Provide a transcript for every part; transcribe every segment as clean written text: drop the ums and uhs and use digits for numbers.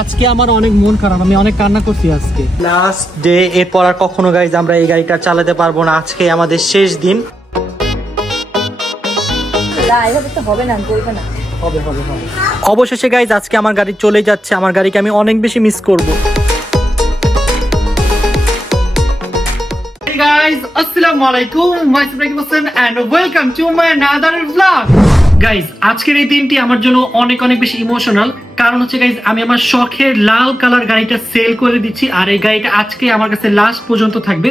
আজকে আমার অনেক মন খারাপ, আমি অনেক কান্না করছি আজকে। লাস্ট ডে, এরপর আর কখনো গাইজ আমরা এই গাড়িটা চালাতে পারবো না। আজকে আমাদের শেষ দিন। অবশেষে গাইজ আজকে আমার গাড়ি চলে যাচ্ছে। আমার গাড়িকে আমি অনেক বেশি মিস করবো। Hey guys, assalamu alaikum, and welcome to my another vlog. Guys, আজকের এই দিনটি আমার জন্য অনেক বেশি ইমোশনাল। কারণ হচ্ছে গাইজ আমি আমার শখের লাল কালার গাড়িটা সেল করে দিচ্ছি, আর এই গাড়িটা আজকে আমার কাছে লাস্ট পর্যন্ত থাকবে।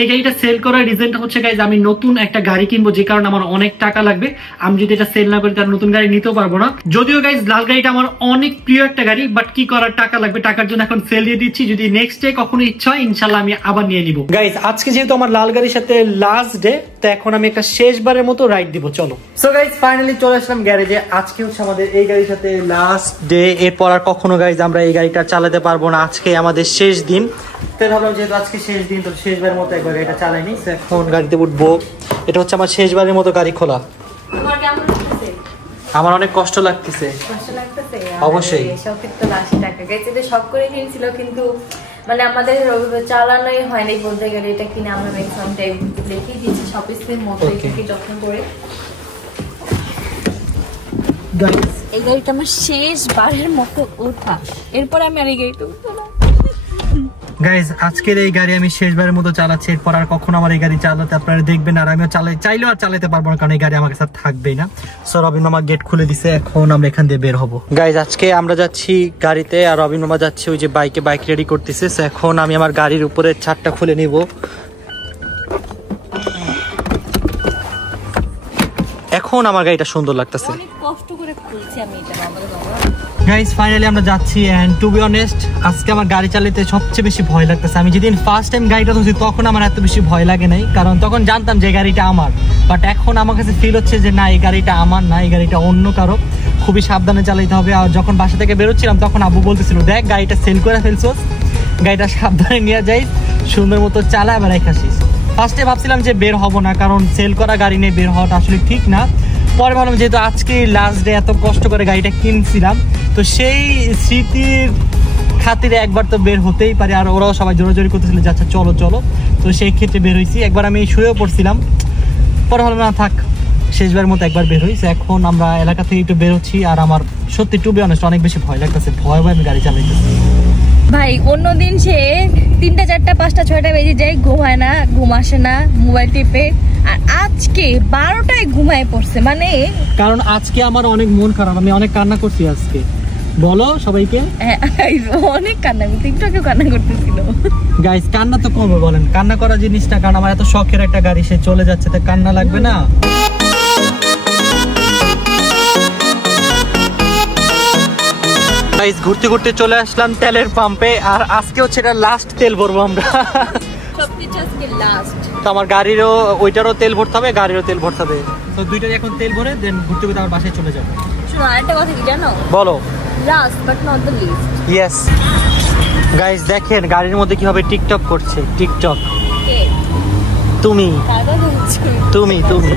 এই গাড়িটা সেল করার রিজনটা হচ্ছে গাইজ আমি নতুন একটা গাড়ি কিনবো, যে কারণে আমার অনেক টাকা লাগবে। আমি যদি এটা সেল না করি তার নতুন গাড়ি নিতেও পারবো না। যদিও গাইজ লাল গাড়িটা আমার অনেক প্রিয় একটা গাড়ি, বাট কি করার, টাকা লাগবে। টাকার জন্য এখন সেল দিয়ে দিচ্ছি। যদি নেক্সট ডে কখনো ইচ্ছা হয় ইনশাল্লাহ আমি আবার নিয়ে নিবো। গাইজ আজকে যেহেতু আমার লাল গাড়ির সাথে লাস্ট ডে, তো এখন আমি একটা শেষবারের মতো রাইড দিব। চলো। সো গাইজ ফাইনালি চলে আসলাম গ্যারেজে। আজকে হচ্ছে আমাদের এই গাড়ির সাথে লাস্ট ডে, এরপর আর কখনো গাইজ আমরা এই গাড়িটা চালাতে পারবো না। আজকে আমাদের শেষ দিন, তাই ভাবলাম যেহেতু আজকে শেষ দিন, তো শেষবারের মতো একবার গাড়িটা চালাইনি। এখন গাড়িতে উঠবো। এটা হচ্ছে আমার শেষবারের মতো গাড়ি খোলা। আমার অনেক কষ্ট লাগতেছে। অবশ্যই শখ করে কিনছিল, কিন্তু মানে আমাদের চালানোই হয়নি বলতে গেলে। এটা কিনে আমরা ম্যাক্সিমাম টাইম রেখে দিয়েছি শপিসের মতো, এটাকে যত্ন করে। এই গাড়িটা আমার শেষবারের মতো ওঠা, এরপর আমি আর এই গাড়িতে উঠবো না। গাইজ আজকের এই গাড়ি আমি শেষবারের মতো চালাচ্ছি। এরপর আর কখনো আমার এই গাড়ি চালাতে আপনারা দেখবেন, আর আমিও চাইলেও আর চালাতে পারবো না, কারণ এই গাড়ি আমার কাছে থাকবেই না। সো রবিন মামা গেট খুলে দিছে, এখন আমরা এখান দিয়ে বের হবো। গাইজ আজকে আমরা যাচ্ছি গাড়িতে, আর রবিন মামা যাচ্ছে ওই যে বাইক রেডি করতেছে। সো এখন আমি আমার গাড়ির উপরে ছাদটা খুলে নিব। এখন আমার গাড়িটা সুন্দর লাগতেছে। অনেক কষ্ট করে খুলছি আমি এটা। গাইস ফাইনালি আমরা যাচ্ছি, এন্ড টু বি অনেস্ট আজকে আমার গাড়ি চালাতে সবচেয়ে বেশি ভয় লাগতেছে। আমি যেদিন ফার্স্ট টাইম গাড়িটা ধরছি তখন আমার এত বেশি ভয় লাগে নাই, কারণ তখন জানতাম যে গাড়িটা আমার। বাট এখন আমার কাছে ফিল হচ্ছে যে না, এই গাড়িটা আমার না, এই গাড়িটা অন্য কারো। খুবই সাবধানে চালাতে হবে। আর যখন বাসা থেকে বেরোচ্ছিলাম তখন আব্বু বলতেছিল, দেখ গাড়িটা সেল করে ফেলছোস, গাড়িটা সাবধানে নিয়ে যাই, সুন্দর মতো চালা আবার রেখাসিস। ফার্স্টে ভাবছিলাম যে বের হব না, কারণ সেল করা গাড়ি নিয়ে বের হওয়াটা আসলে ঠিক না। পরে ভাবলাম যেহেতু আজকে লাস্ট ডে, এত কষ্ট করে গাড়িটা কিনছিলাম, তো সেই স্মৃতির খাতিরে একবার তো বের হতেই পারে। আর ওরাও সবাই জোরাজোরি করতেছিল যে আচ্ছা চলো চলো, তো সেই ক্ষেত্রে বের হয়েছি। একবার আমি শুয়েও পড়ছিলাম, পরে ভাবলাম না থাক, শেষবার মতো একবার বের হয়েছে। এখন আমরা এলাকা থেকে একটু বেরোচ্ছি, আর আমার সত্যি টু বি অনেস্ট অনেক বেশি ভয় লাগতেছে। ভয় আমি গাড়ি চালাইতেছি। ভাই অন্যদিন সে 3টা 4টা 5টা 6টা বেজে যায়, ঘুমায় না, ঘুম আসে না, মোবাইল টিপে। আর আজকে 12টায় ঘুমায় পড়ছে, মানে কারণ আজকে আমার অনেক মন খারাপ, আমি অনেক কান্না করছি আজকে। বলো সবাইকে। অনেক কান্না করতে, একটু কান্না করতেছিল। গাইস কান্না তো কমবে বলেন, কান্না করা জিনিসটা, কারণ আমার এত শখের একটা গাড়ি সে চলে যাচ্ছে, তো কান্না লাগবে না? গাইস ঘুরতে ঘুরতে চলে আসলাম তেলের পাম্পে, আর আজকে হচ্ছে এটা লাস্ট তেল ভরবো আমরা। সবকিছু আজকে লাস্ট। তো আমার গাড়িরও, ওইটারও তেল ভরতে হবে, গাড়িরও তেল ভরতে হবে। তো দুইটারই এখন তেল ভরে দেন ঘুরতে ঘুরতে আমার বাসায় চলে যাবো। শোনো আরেকটা কথা কি জানো? বলো। Last but not the least. Yes guys দেখেন গাড়ির মধ্যে কিভাবে টিকটক করছে। টিকটক তুমি তুমি তুমি।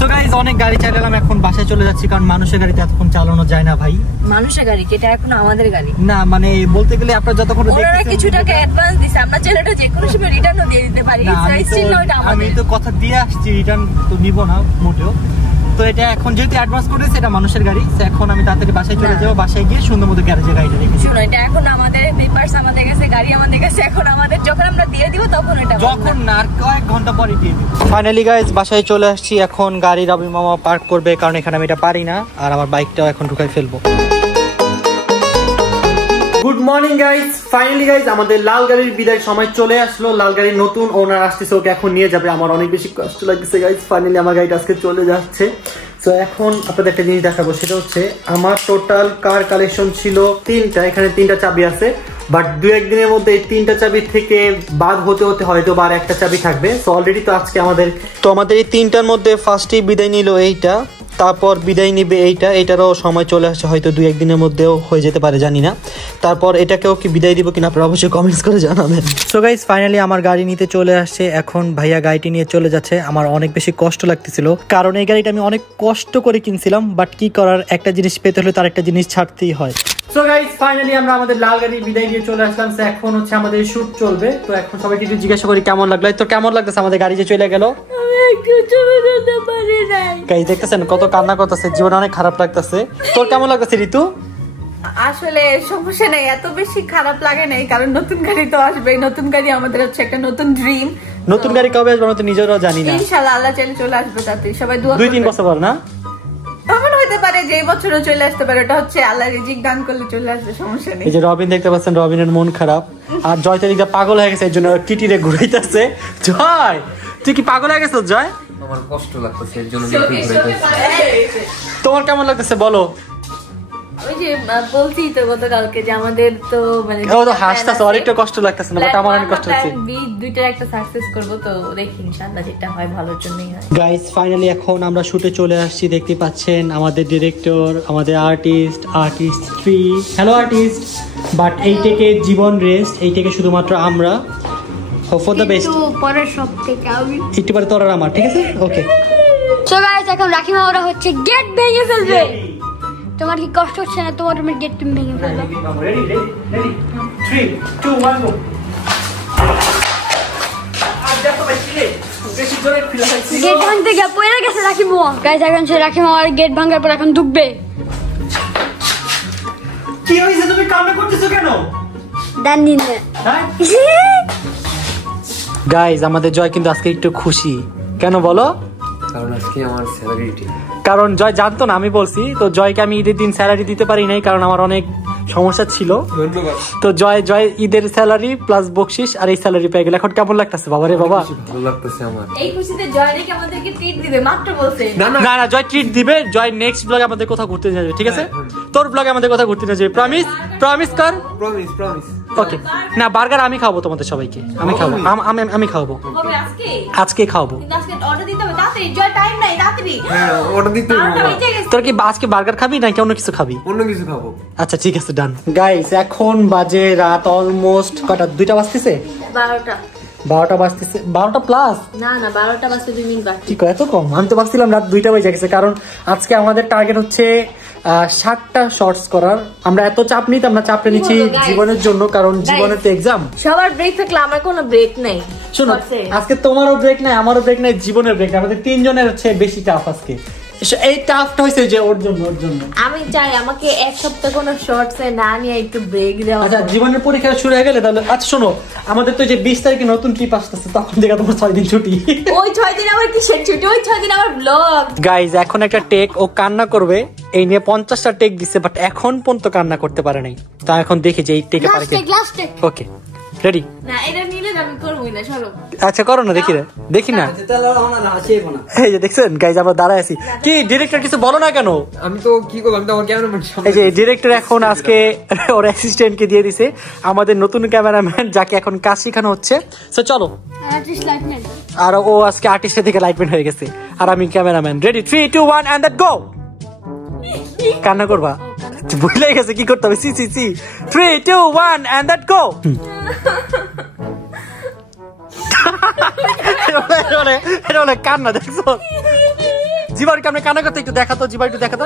তো গাইস অনেক গাড়ি চালালাম, এখন বাসায় চলে যাচ্ছি, কারণ মানুষের গাড়িতে এতক্ষণ চালানো যায় না ভাই। মানুষের গাড়ি এটা এখন আমাদের গাড়ি না, মানে বলতে গেলে আপনারা যতক্ষণ দেখতেছেন কিছু টাকা অ্যাডভান্স দিছে, আমরা ছেলেটা যে কোনো সময় রিটার্নও দিয়ে দিতে পারি। আমি তো কথা দিয়ে আসছি, রিটার্ন তো নিব না মোটেও। তো এটা এখন যেহেতু অ্যাডভান্স করেছে, এটা মানুষের গাড়ি, এখন আমি তাড়াতাড়ি বাসায় চলে যাবো। বাসায় গিয়ে সুন্দর মতো গ্যারেজে গাড়িটা রেখে। শুনো এটা এখন আমাদের, পেপারস আমাদের কাছে, গাড়ি আমাদের কাছে, এখন আমাদের। যখন আমরা দিয়ে দিব তখন এটা, যখন না আর কয়েক ঘন্টা পরে দিয়ে দিব। ফাইনালি গাইস বাসায় চলে আসছি, এখন গাড়ি রবি মামা পার্ক করবে, কারণ এখানে আমি এটা পারি না, আর আমার বাইকটাও এখন ঢুকাই ফেলবো। Good morning guys, finally guys আমাদের লাল গাড়ির বিদায় সময় চলে আসলো। লাল গাড়ির নতুন ওনার আসতেছে, ওকে এখন নিয়ে যাবে। আমার অনেক বেশি কষ্ট লাগছে গাইস, ফাইনালি আমার গাড়িটা আজকে চলে যাচ্ছে। তো এখন আপনাদের একটা জিনিস দেখাবো, সেটা হচ্ছে আমার টোটাল কার কালেকশন ছিল 3টা, এখানে 3টা চাবি আছে। বাট 2-1 দিনের মধ্যে এই 3টা চাবি থেকে বাদ হতে হতে হয়তো আর একটা চাবি থাকবে। তো অলরেডি তো আজকে আমাদের এই 3টার মধ্যে ফার্স্টেই বিদায় নিল এইটা, তারপর বিদায় নিবে এইটা, এটারও সময় চলে আসছে, হয়তো 2-1 দিনের মধ্যেও হয়ে যেতে পারে, জানি না। তারপর এটাকেও কি বিদায় দিব কিনা আপনারা অবশ্যই কমেন্টস করে জানাবেন। সো গাইস ফাইনালি আমার গাড়ি নিতে চলে আসছে, এখন ভাইয়া গাড়িটি নিয়ে চলে যাচ্ছে। আমার অনেক বেশি কষ্ট লাগতেছিল, কারণ এই গাড়িটা আমি অনেক কষ্ট করে কিনছিলাম, বাট কি করার, একটা জিনিস পেতে হলে তার একটা জিনিস ছাড়তেই হয়। সো গাইস ফাইনালি আমরা আমাদের লাল গাড়ি বিদায় নিয়ে চলে আসলাম। এখন হচ্ছে আমাদের শুট চলবে। তো এখন সবাইকে একটু জিজ্ঞাসা করি কেমন লাগলো। তো কেমন লাগতেছে আমাদের গাড়ি যে চলে গেল? গাইস দেখতেছেন কত কান্না করতেছে, জীবন অনেক খারাপ লাগতেছে। তোর কেমন লাগতেছে ঋতু? আসলে সমস্যা নেই, এত বেশি খারাপ লাগে নাই, কারণ নতুন গাড়ি তো আসবে। নতুন গাড়ি আমাদের হচ্ছে একটা নতুন ড্রিম। নতুন গাড়ি কবে আসবে আমরা তো নিজেরাও জানি না। ইনশাআল্লাহ আল্লাহ চাইলে চলে আসবে তাড়াতাড়ি। সবাই দোয়া করবেন। 2-3 বছর পর না? এমন হতে পারে যে এই বছরও চলে আসতে পারে, এটা হচ্ছে আল্লাহ রিজিক দান করলে চলে আসবে, সমস্যা নেই। এই যে রবিন দেখতে পাচ্ছেন, রবিনের মন খারাপ আর জয় তো দিকটা পাগল হয়ে গেছে, এর জন্য টিটিরে ঘুরাইতেছে। জয় তুই কি পাগল হয়ে গেছিস? জয় আমার কষ্ট লাগতেছে এর জন্য ঘুরাইতেছে। তোমার কেমন লাগতেছে বলো? ওই যে বলছি তো গতকালকে যে আমাদের তো মানে ও তো হাসতাছে, আর একটু কষ্ট লাগতেছে না, বাট আমার অনেক কষ্ট হচ্ছে। দুইটার একটা সাকসেস করব, তো দেখি ইনশাআল্লাহ যেটা হয় ভালোর জন্যই হয়। গাইস ফাইনালি এখন আমরা শুটে চলে আসছি। দেখতে পাচ্ছেন আমাদের ডিরেক্টর, আমাদের আর্টিস্ট 3। Hello artist. বাট এই থেকে জীবন রেস্ট, এই থেকে শুধুমাত্র আমরা। Hope for the best. পরের সব থেকে আমি একটু পরে তোর আর আমার, ঠিক আছে? ওকে। সো গাইস এখন রাখি মাওরা হচ্ছে গেট ভেঙে ফেলবে। তোমার কি কষ্ট হচ্ছে না? তোমার রুমের গেট তুমি ভেঙে ফেলবে। রেডি 3 2 1 গো। গেট ভাঙতে গিয়ে পড়ে গেছে রাখি মাওয়া। গাইস এখন সে রাখি মাওয়ার গেট ভাঙার পর এখন ঢুকবে। কি হইছে? তুমি কান্না করতেছো কেন? জানি না। হ্যাঁ গাইস আমাদের জয় কিন্তু আজকে একটু খুশি। কেন বলো? কারণ আজকে আমার স্যালারি ডে। কারণ জয় জানতো না, আমি বলছি তো জয়কে আমি ঈদের দিন স্যালারি দিতে পারি নাই, কারণ আমার অনেক সমস্যা ছিল। ধন্যবাদ। তো জয় ঈদের স্যালারি প্লাস বকশিশ আর এই স্যালারি পেয়ে গেল। এখন কেমন লাগতেছে বাবা রে বাবা? ভালো লাগতেছে আমার। এই খুশিতে জয় নাকি আমাদেরকে ট্রিট দিবে, মাত্র বলছে। না না জয় ট্রিট দিবে। জয় নেক্সট ব্লগে আমাদের কোথাও ঘুরতে নিয়ে যাবে, ঠিক আছে? তোর ব্লগে আমাদের কোথাও ঘুরতে নিয়ে যাবে, প্রমিস কর। প্রমিস। ওকে। না বার্গার আমি খাবো তোমাদের সবাইকে, আমি খাবো, আমি খাবো হবে আজকে। আজকে খাবো। কিন্তু আজকে অর্ডার দিতে হবে তাড়াতাড়ি, জয় টাইম নাই, তাড়াতাড়ি। হ্যাঁ অর্ডার দিতে হবে। তোর কি আজকে বার্গার খাবি নাকি অন্য কিছু খাবি? অন্য কিছু খাবো। আচ্ছা ঠিক আছে ডান। গাইস এখন বাজে রাত অলমোস্ট কটা? 2টা বাজতেছে। 12টা বাজতেছে। 12টা প্লাস না 12টা বাজতে 2 মিনিট বাকি। ঠিক এত কম? আমি তো ভাবছিলাম রাত 2টা বেজে গেছে, কারণ আজকে আমাদের টার্গেট হচ্ছে 60টা শর্টস করার। আমরা এত চাপ নিতাম না, চাপটা নিচ্ছি জীবনের জন্য, কারণ জীবনের তো এক্সাম। সবার ব্রেক থাকলে আমার কোনো ব্রেক নাই। শোনো আজকে তোমারও ব্রেক নাই, আমারও ব্রেক নাই, জীবনের ব্রেক নাই। আমাদের 3 জনের হচ্ছে বেশি টাফ আজকে। এই টাফটা হইছে যে ওর জন্য। আমি চাই আমাকে এক সপ্তাহ কোনো শর্টস এ না নিয়ে একটু ব্রেক দেওয়া। আচ্ছা জীবনের পরীক্ষা শুরু হয়ে গেলে তাহলে আচ্ছা শোনো, আমাদের তো যে 20 তারিখে নতুন ট্রিপ আসতেছে, তখন থেকে তোমার 6 দিন ছুটি। ওই 6 দিন আমার কিসের ছুটি? ওই 6 দিন আমার ব্লগ। গাইজ এখন একটা টেক ও কান্না করবে, এই নিয়ে 50টা টেক দিচ্ছে, বাট এখন পর্যন্ত কান্না করতে পারে নাই। তা এখন দেখি যে এই টেকে পারে কি। Okay ready? না এটা নিলে আমি করবই না, চলো। আচ্ছা করো না, দেখি না। এই যে দেখছেন গাইজ আমরা দাঁড়ায় আছি। কি ডিরেক্টর কিছু বলো না কেন? আমি তো কি করব, আমি তো আমার ক্যামেরাম্যান। এই যে ডিরেক্টর এখন আজকে ওর অ্যাসিস্ট্যান্টকে দিয়ে দিছে, আমাদের নতুন ক্যামেরাম্যান, যাকে এখন কাজ শেখানো হচ্ছে। সো চলো। আর ও আজকে আর্টিস্টের থেকে লাইটম্যান হয়ে গেছে, আর আমি ক্যামেরাম্যান। রেডি 3 2 1 এন্ড দ্যাট গো। কান্না করবা? ভুলে গেছে কি করতে হবে। সি 3 2 1 এন্ড দ্যাট গো। এটা বলে কান্না, দেখছো? জীবনকে আপনি কান্না করতে একটু দেখাতো, জীবন একটু দেখাতো।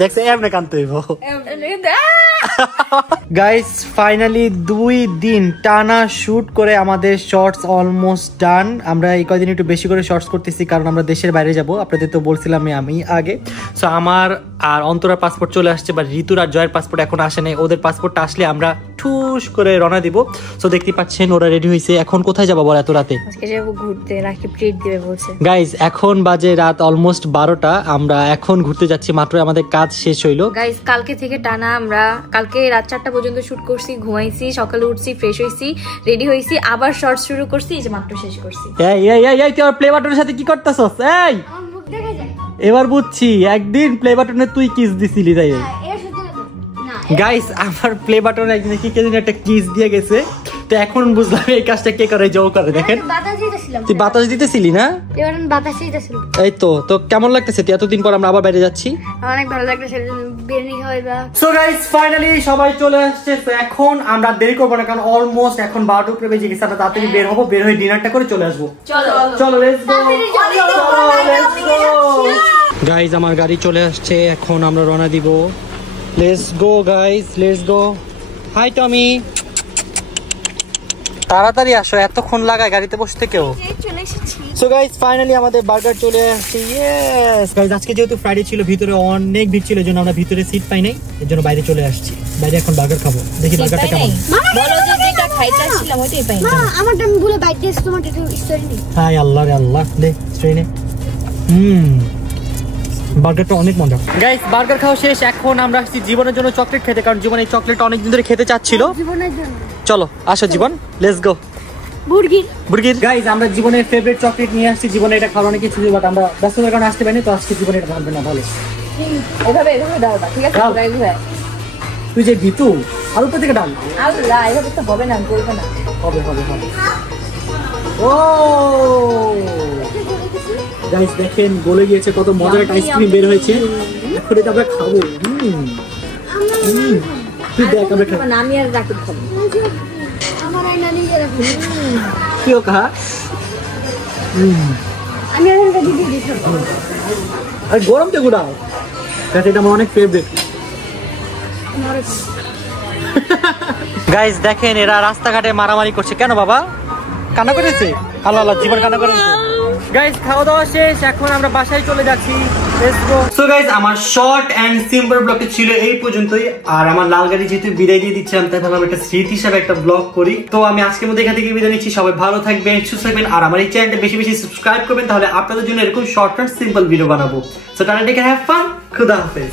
দেখছে এমনি কানতে হইব। গাইস ফাইনালি 2 দিন টানা শুট করে আমাদের শর্টস অলমোস্ট ডান। আমরা এই কয়দিন একটু বেশি করে শর্টস করতেছি, কারণ আমরা দেশের বাইরে যাব, আপনাদের তো বলছিলাম আমি আগে। সো আমার আর অন্তরার পাসপোর্ট চলে আসছে, বা ঋতুর আর জয়ের পাসপোর্ট এখন আসে নাই। ওদের পাসপোর্টটা আসলে আমরা ঠুস করে রওনা দিব। সো দেখতে পাচ্ছেন ওরা রেডি হয়েছে। এখন কোথায় যাবো বল এত রাতে? আজকে যাব ঘুরতে, রাকিব ট্রিট দিবে বলছে। গাইস এখন বাজে রাত অলমোস্ট 12টা, আমরা এখন ঘুরতে যাচ্ছি, মাত্র আমাদের কাজ শেষ হইলো। গাইস কালকে থেকে টানা আমরা কালকে রাত 4টা পর্যন্ত শুট করছি, ঘুমাইছি, সকালে উঠছি, ফ্রেশ হইছি, রেডি হইছি, আবার শর্ট শুরু করছি, এই যে মাত্র শেষ করছি। এই তুই আর প্লে বাটনের সাথে কি করতেছস? এই এবার বুঝছি, একদিন প্লে বাটনে তুই কিস দিছিলি তাই। গাইস আমার প্লে বাটনে একদিন কি কেন একটা কিস দিয়ে গেছে, তো এখন বুঝলাম এই কাজটা কে করে, জো করে। দেখেন তুই বাতাস দিতেছিলি না? এই তো কেমন লাগতেছে? এতদিন পর আমরা আবার বাইরে যাচ্ছি, অনেক ভালো লাগতেছে। বিরিয়ানি খাওয়াইবা। সো গাইস ফাইনালি সবাই চলে আসছে। তো এখন আমরা দেরি করবো না, কারণ অলমোস্ট এখন 12টা উপরে বেজে গেছে। আমরা তাড়াতাড়ি বের হবো, বের হয়ে ডিনারটা করে চলে আসবো। চলো লেটস গো। গাইজ আমার গাড়ি চলে আসছে, এখন আমরা রওনা দিব। Let's go guys, let's go. Hi Tommy, তাড়াতাড়ি আসো, এতক্ষণ লাগায় গাড়িতে বসতে কেউ। সো গাইজ ফাইনালি আমাদের বার্গার চলে আসছে। ইয়েস গাইজ, আজকে যেহেতু ফ্রাইডে ছিল, ভিতরে অনেক ভিড় ছিল, জন্য আমরা ভিতরে সিট পাই নাই, এর জন্য বাইরে চলে আসছি। বাইরে এখন বার্গার খাবো, দেখি বার্গারটা কেমন। বলো যে যেটা খাইতেছিলাম ওইটাই পাই না। আমারটা আমি ভুলে বাইট দিয়েছি, তোমার একটু স্টোরি নেই। হাই আল্লাহ রে আল্লাহ, দে স্টোরি নে। বার্গারটা অনেক মজা। গাইস বার্গার খাওয়া শেষ, এখন আমরা আসছি জীবনের জন্য চকলেট খেতে, কারণ জীবন এই চকলেট অনেকদিন ধরে খেতে চাচ্ছিল। জীবনের জন্য চলো আসো জীবন, লেটস গো। বুর্গির গাইস, আমরা জীবনের ফেভারিট চকলেট নিয়ে আসছি। জীবনে এটা খাওয়ার অনেক কিছু, বাট আমরা ব্যস্ততার কারণে আসতে পারিনি, তো আজকে জীবনে এটা ভাববে না। ভালো এভাবে দাও না, ঠিক আছে? তুই যে ভিতু আর উপর থেকে ডাল। আল্লাহ, এভাবে তো হবে না, বলবো না। হবে হবে হবে। ও গাইস দেখেন, গলে গিয়েছে, কত মজার একটা আইসক্রিম বের হয়েছে। এখন এটা আমরা খাবো। তুই দেখ আমরা খাবো। আমি আর রাকিব খাবো। আমার আইনা নিয়ে রাখি। তুইও খা। আমি আর এটা দিদি দিছি। আর গরম তো গুড়াও। এটা আমার অনেক ফেভারিট। গাইস দেখেন, এরা রাস্তাঘাটে মারামারি করছে। কেন বাবা কান্না করেছে? আল্লাহ আল্লাহ, জীবন কান্না করেছে। গাইস খাওয়া দাওয়া শেষ, এখন আমরা বাসায় চলে যাচ্ছি। Let's go. সো গাইস, আমার শর্ট এন্ড সিম্পল ব্লগটি ছিল এই পর্যন্তই। আর আমার লাল গাড়ি যেহেতু বিদায় দিয়ে দিচ্ছিলাম, তাই ভাবলাম একটা স্মৃতি হিসাবে একটা ব্লগ করি। তো আমি আজকের মধ্যে এখান থেকে বিদায় নিচ্ছি। সবাই ভালো থাকবেন, সুস্থ থাকবেন, আর আমার এই চ্যানেলটা বেশি বেশি সাবস্ক্রাইব করবেন, তাহলে আপনাদের জন্য এরকম শর্ট এন্ড সিম্পল ভিডিও বানাবো। So tata, take care, have fun, খুদা হাফেজ।